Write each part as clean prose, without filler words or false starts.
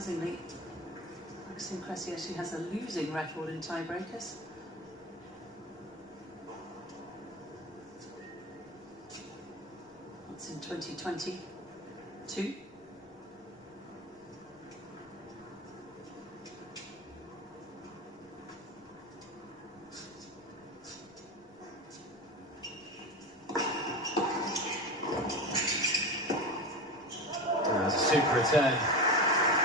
Surprisingly, Cressy actually has a losing record in tiebreakers. That's in 2022. That's a super return.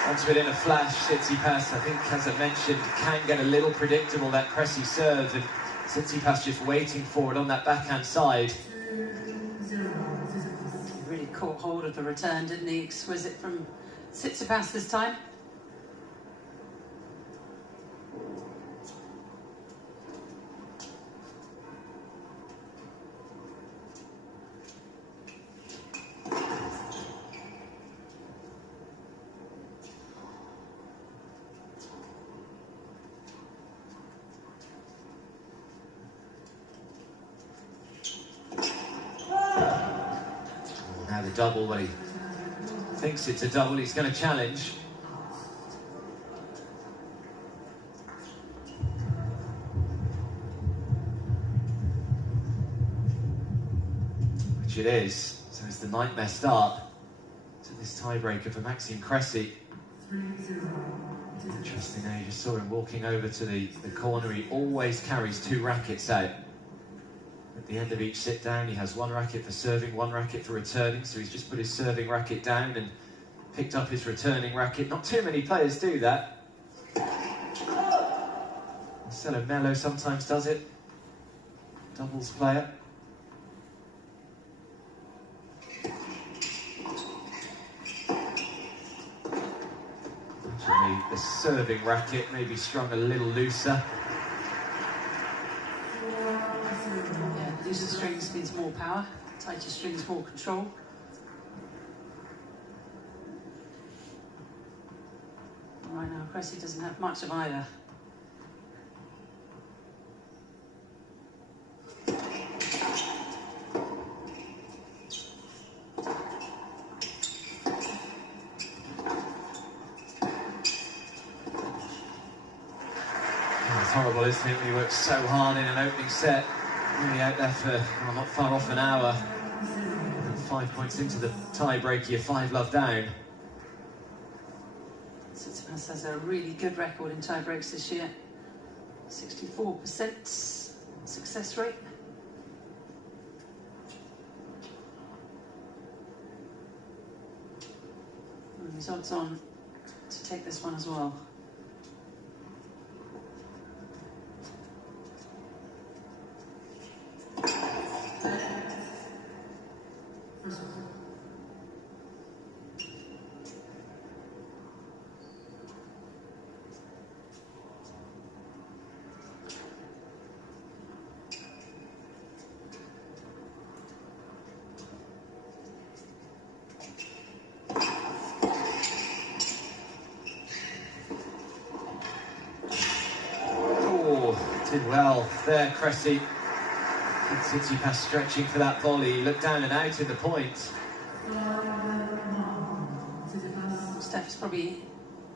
Onto it in a flash. Tsisipas, I think, as I mentioned, can get a little predictable, that Cressy serve, and Tsisipas just waiting for it on that backhand side. He really caught hold of the return, didn't he? Exquisite from Tsisipas this time. Now the double, but he thinks it's a double, he's going to challenge. Which it is. So it's the nightmare start to this tiebreaker for Maxime Cressy. Interesting now, you just saw him walking over to the corner. He always carries 2 rackets out. At the end of each sit down, he has 1 racket for serving, 1 racket for returning. So he's just put his serving racket down and picked up his returning racket. Not too many players do that. Marcelo Melo sometimes does it. Doubles player. Actually, the serving racket maybe strung a little looser. Looser strings means more power, tighter strings more control. Right now, Cressy doesn't have much of either. It's horrible, isn't it, when you work so hard in an opening set. Really out there for, well, not far off an hour. And 5 points into the tiebreaker, you're 5-love down. Tsisipas has a really good record in tiebreaks this year. 64% success rate. And he's odds on to take this one as well. Did well there, Cressy. Tsisipas stretching for that volley. Looked down and out in the point. Steph's probably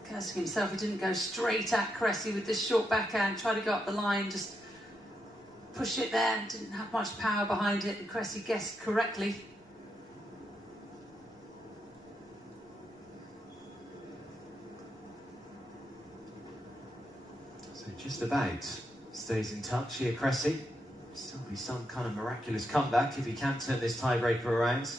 cursing himself. He didn't go straight at Cressy with this short backhand. Tried to go up the line, just push it there. Didn't have much power behind it, and Cressy guessed correctly. So just about stays in touch here, Cressy. Still be some kind of miraculous comeback if he can turn this tiebreaker around.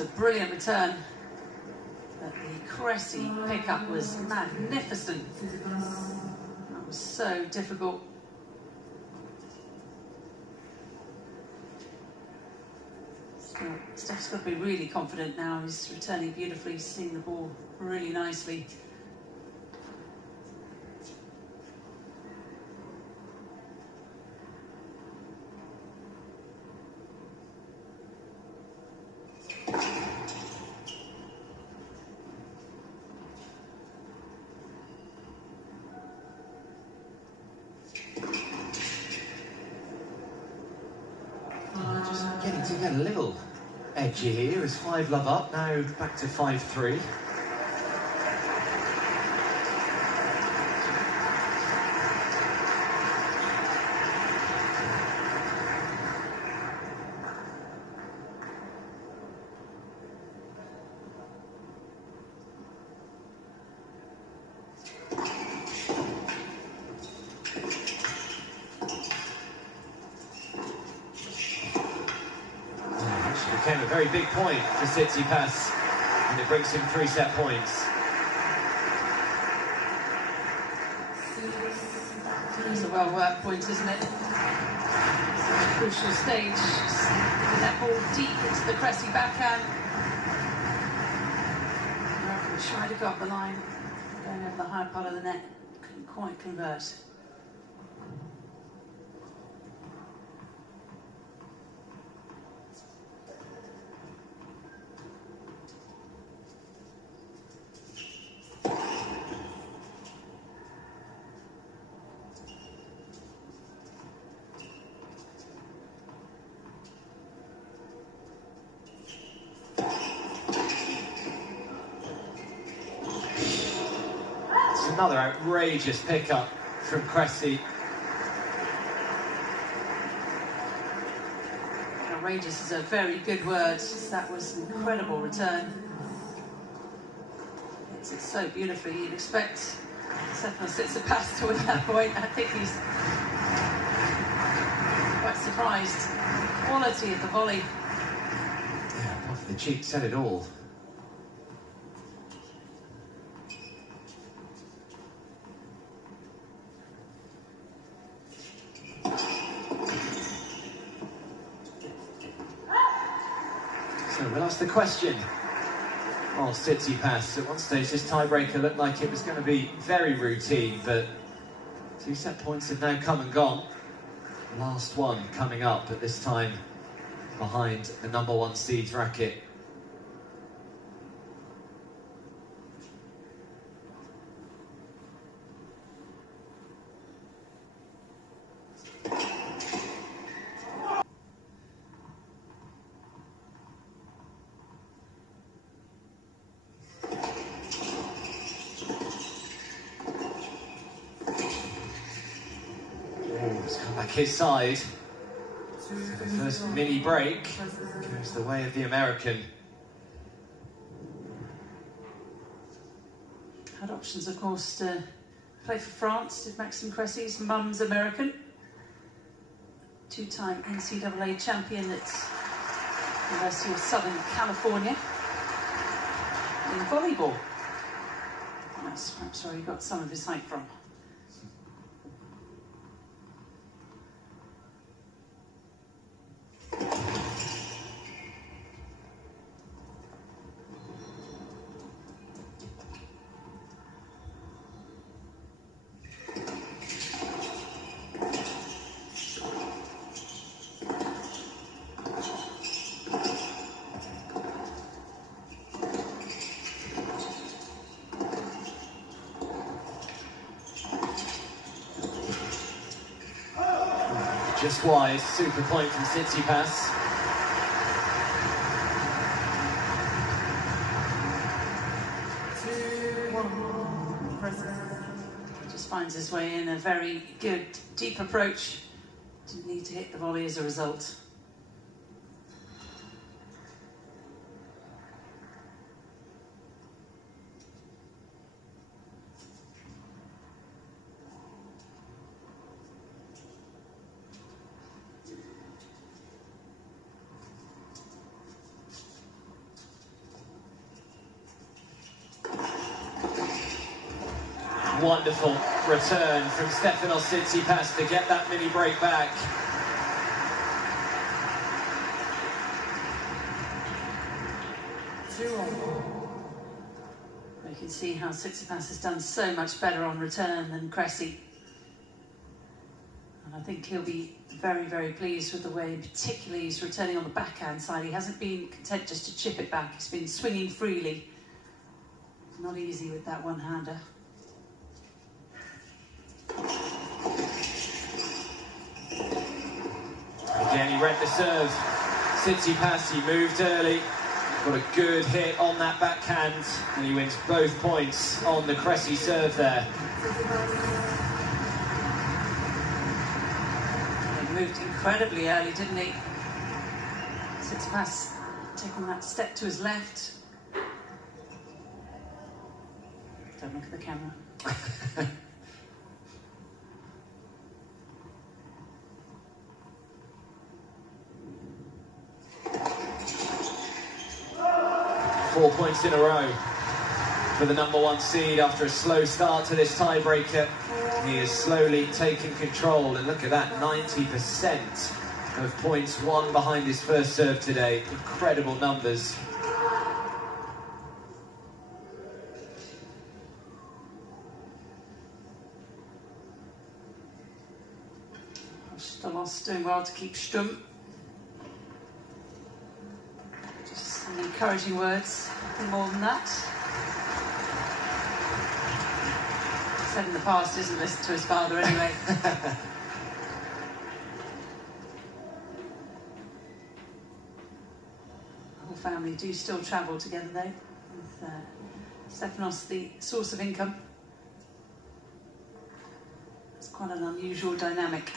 A brilliant return, but the Cressy pickup was magnificent. That was so difficult. Steph's got to be really confident now. He's returning beautifully, seeing the ball really nicely. Just getting to get a little edgy here. It's 5-love up, now back to 5-3. Became a very big point for Tsisipas, and it brings him 3-set points. It's a well-worked point, isn't it? It's a crucial stage. Just that ball deep into the Cressy backhand. American tried to go up the line, going over the high part of the net, couldn't quite convert. Another outrageous pickup from Cressy. Outrageous is a very good word. That was an incredible return. Hits it so beautifully. You'd expect Tsisipas to win that point. I think he's quite surprised. Quality of the volley. Yeah, off the cheek said it all. So we'll ask the question of Tsisipas. At one stage, this tiebreaker looked like it was going to be very routine, but 2-set points have now come and gone. Last one coming up at this time behind the #1 seed's racket. Come back his side. So the first mini break goes the way of the American. Had options, of course, to play for France. Did Maxime Cressy. His mum's American. Two-time NCAA champion at University of Southern California in volleyball. That's perhaps where he got some of his height from. Just wide, super point from Tsisipas. Just finds his way in, a very good deep approach. Didn't need to hit the volley as a result. Wonderful. return from Tsitsipas to get that mini break back. You can see how Tsisipas has done so much better on return than Cressy. And I think he'll be very, very pleased with the way, particularly he's returning on the backhand side. He hasn't been content just to chip it back. He's been swinging freely. Not easy with that one-hander. Again, he read the serve. Tsitsipas, he moved early. Got a good hit on that backhand, and he wins both points on the Cressy serve there. He moved incredibly early, didn't he? Tsitsipas taking that step to his left. Don't look at the camera. 4 points in a row for the #1 seed after a slow start to this tiebreaker. He is slowly taking control, and look at that, 90% of points won behind his first serve today. Incredible numbers. Stolos doing well to keep Stum. Just some encouraging words, nothing more than that. Said in the past, isn't listen to his father anyway. The whole family do still travel together though, with Stefanos the source of income. It's quite an unusual dynamic.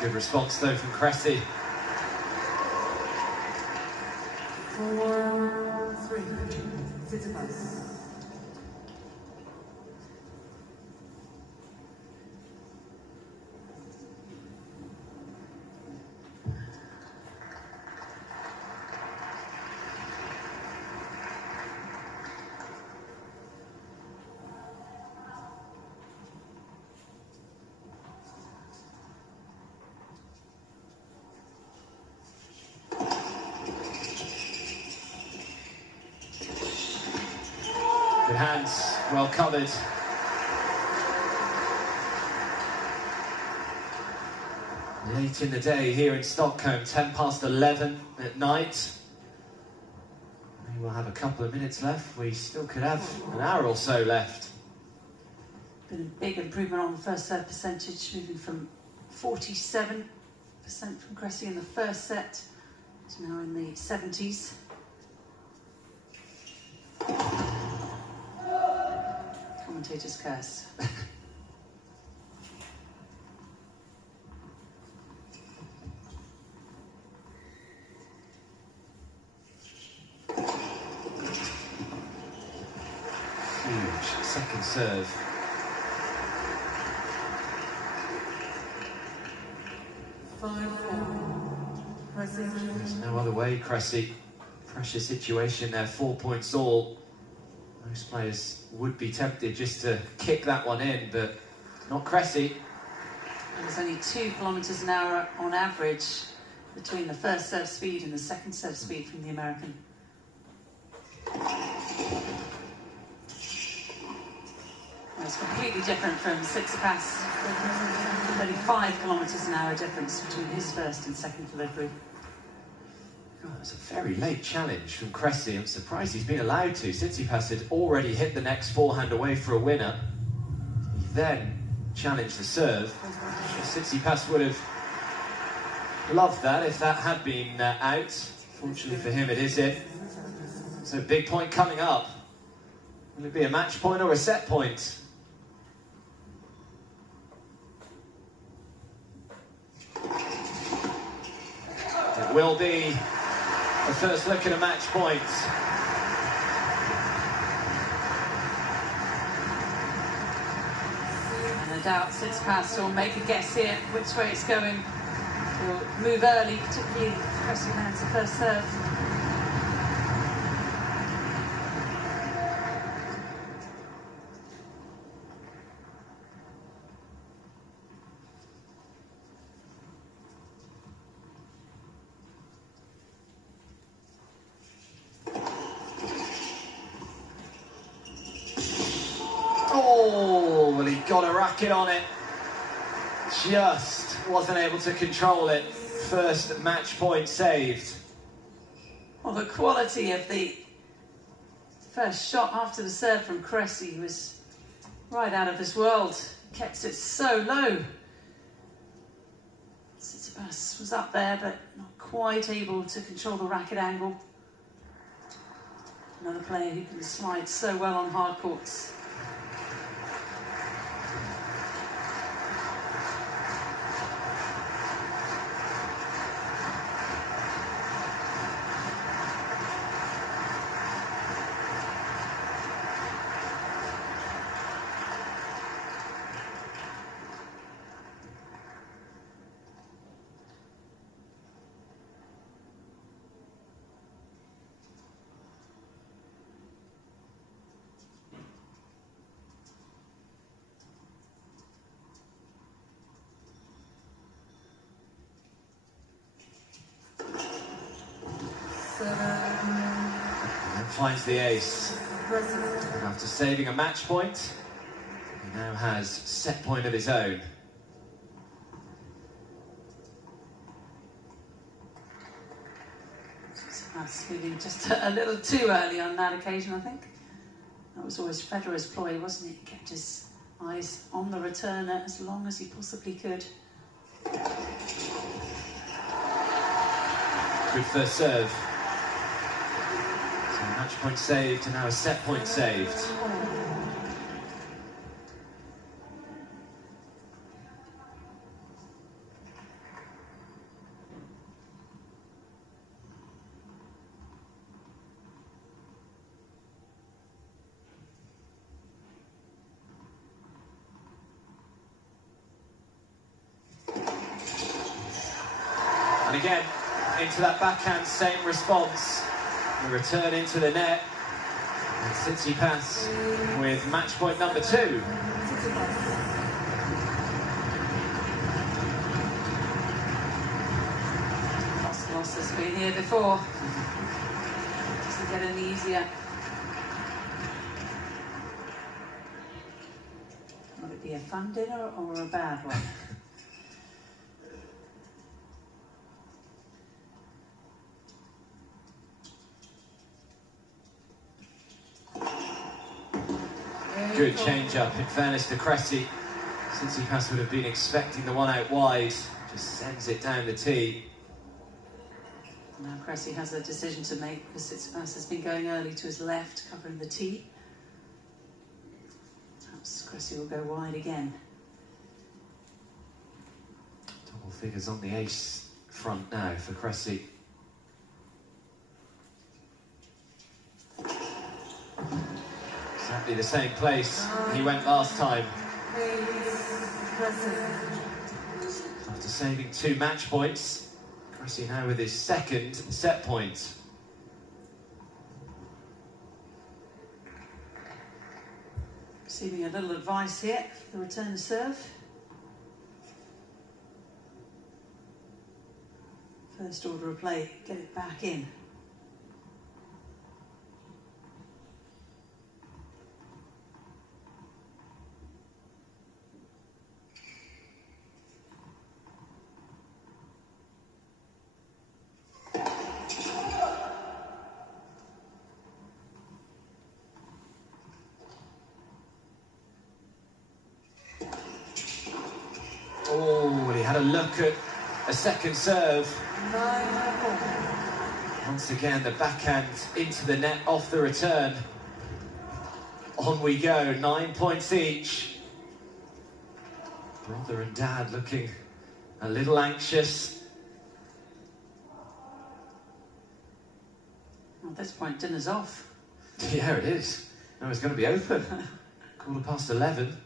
Good response though from Cressy. 4-3, Tsisipas. Good hands, well covered. Late in the day here in Stockholm, 11:10 at night. We will have a couple of minutes left. We still could have an hour or so left. Been a big improvement on the first serve percentage, moving from 47% from Cressy in the first set to now in the 70s. Commentator's curse. Huge second serve. There's no other way, Cressy. Pressure situation there, 4 points all. Most players would be tempted just to kick that one in, but not Cressy. There's only 2 kilometres an hour on average between the first serve speed and the second serve speed from the American. It's completely different from Tsisipas. Only 5 kilometres an hour difference between his first and second delivery. Oh, it was a very late challenge from Cressy. I'm surprised he's been allowed to. Tsitsipas had already hit the next forehand away for a winner. He then challenged the serve. Tsitsipas would have loved that if that had been out. Fortunately for him, it is in. So big point coming up. Will it be a match point or a set point? It will be the first look at a match point. doubt Tsisipas will make a guess here which way it's going. He'll move early, particularly if Cressy lands the first serve. Oh, well, he got a racket on it. Just wasn't able to control it. First match point saved. Well, the quality of the first shot after the serve from Cressy was right out of this world. Kept it so low. Tsisipas was up there, but not quite able to control the racket angle. Another player who can slide so well on hard courts. And finds the ace. After saving a match point, he now has set point of his own. That's moving just a little too early on that occasion, I think. That was always Federer's ploy, wasn't it? He kept his eyes on the returner as long as he possibly could. Good first serve. So match point saved and now a set point saved. And again, into that backhand, same response. The return into the net. And Tsisipas with match point number 2. Loss has been here before. Doesn't get any easier. Will it be a fun dinner or a bad one? Good change-up, in fairness to Cressy. Tsisipas would have been expecting the one out wide. Just sends it down the tee. Now Cressy has a decision to make because Tsisipas has been going early to his left, covering the tee. Perhaps Cressy will go wide again. Double figures on the ace front now for Cressy. Exactly the same place he went last time. After saving 2 match points, Cressy now with his second set point. Receiving a little advice here for the return serve. First order of play, get it back in. Oh, he had a look at a second serve. Once again, the backhand into the net off the return. On we go, 9 points each. Brother and dad looking a little anxious. At this point, dinner's off. Yeah, it is. No, it's going to be open. 11:15.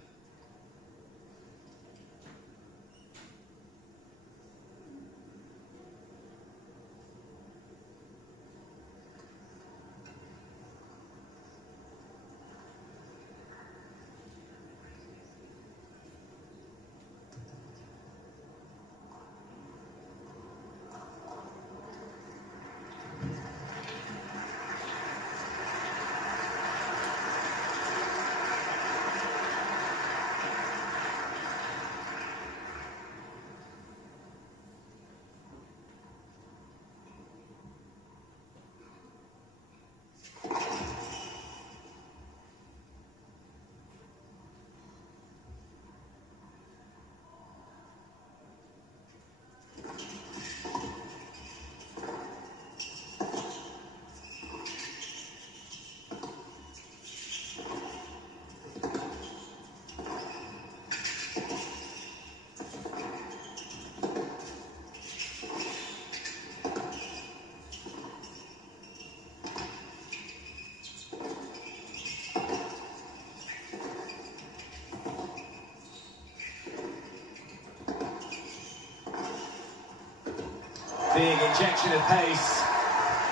big injection of pace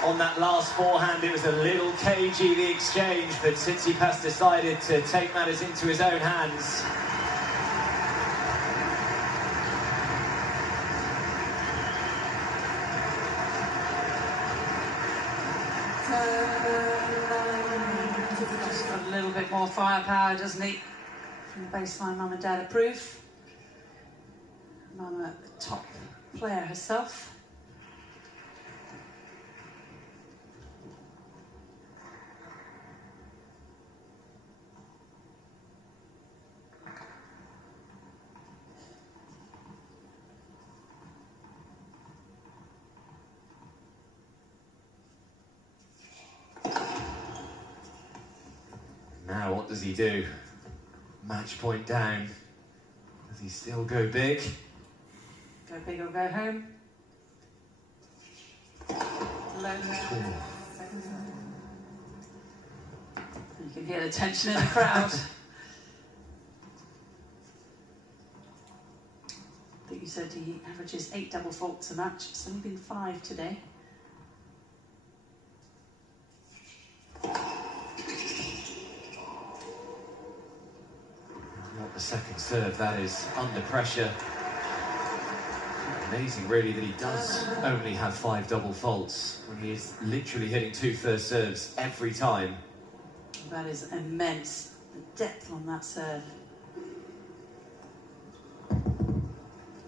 on that last forehand. It was a little cagey, the exchange, but Tsisipas decided to take matters into his own hands. Just got a little bit more firepower, doesn't he? From the baseline, Mum and Dad approve. Mum, a top player herself. Now what does he do? Match point down. Does he still go big? Go big or go home. You can hear the tension in the crowd. I think you said he averages 8 double faults a match. It's only been 5 today. Not the second serve, that is under pressure. Amazing, really, that he does only have 5 double faults when he is literally hitting 2 first serves every time. That is immense. The depth on that serve.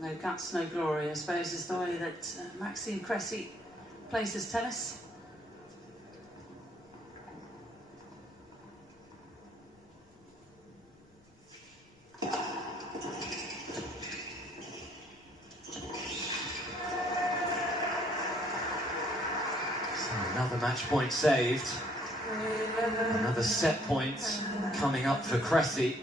No guts, no glory, I suppose, is the way that Maxime Cressy plays his tennis. Another match point saved. Another set point coming up for Cressy.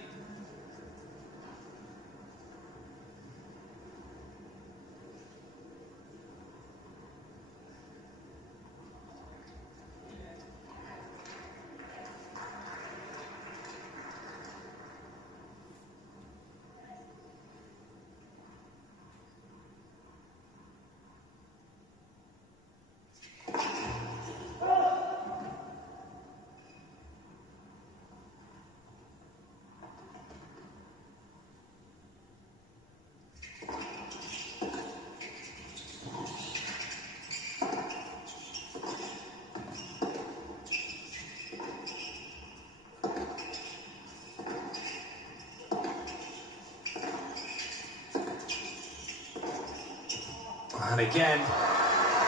And again,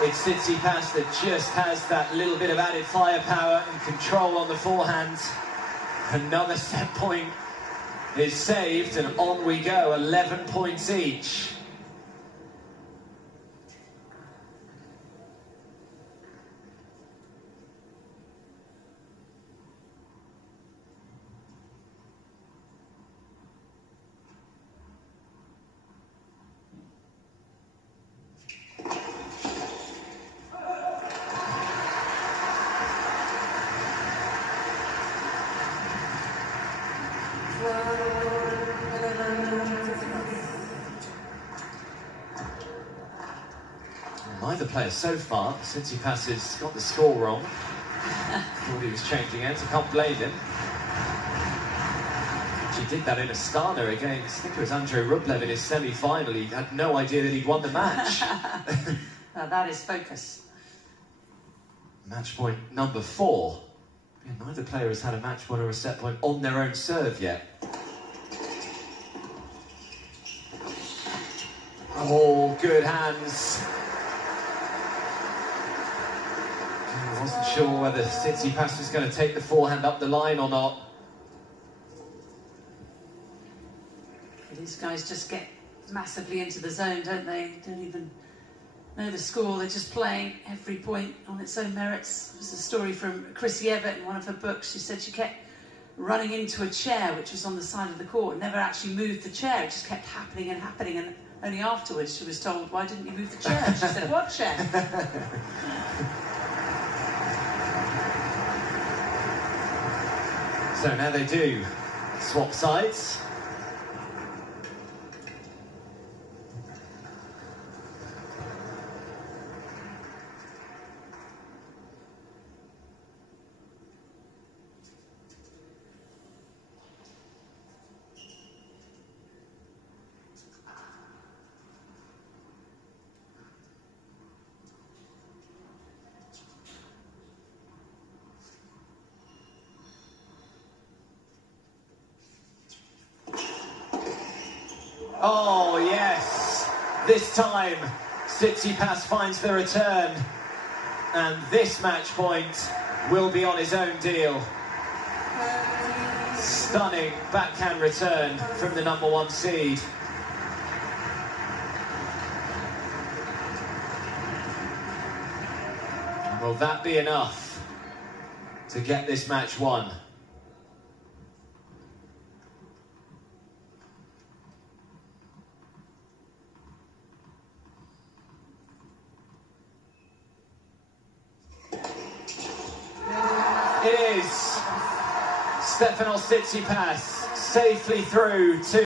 it's Tsisipas that just has that little bit of added firepower and control on the forehand. Another set point is saved, and on we go, 11 points each. Neither player so far. Tsisipas has got the score wrong. Thought he was changing out. I can't blame him. She did that in Astana against, I think it was Andrei Rublev in his semi-final. He had no idea that he'd won the match. Now that is focus. Match point number 4. Yeah, neither player has had a match point or a set point on their own serve yet. Oh, good hands. I wasn't sure whether Tsisipas was going to take the forehand up the line or not. These guys just get massively into the zone, don't they? Don't even know the score. They're just playing every point on its own merits. There's a story from Cressy in one of her books. She said she kept running into a chair which was on the side of the court, never actually moved the chair. It just kept happening and happening, and only afterwards she was told, "Why didn't you move the chair?" She said, "What chair?" So now they do swap sides. Oh, yes. This time, Tsisipas finds the return. And this match point will be on his own deal. Stunning backhand return from the #1 seed. And will that be enough to get this match won? It is Stefanos Tsitsipas safely through to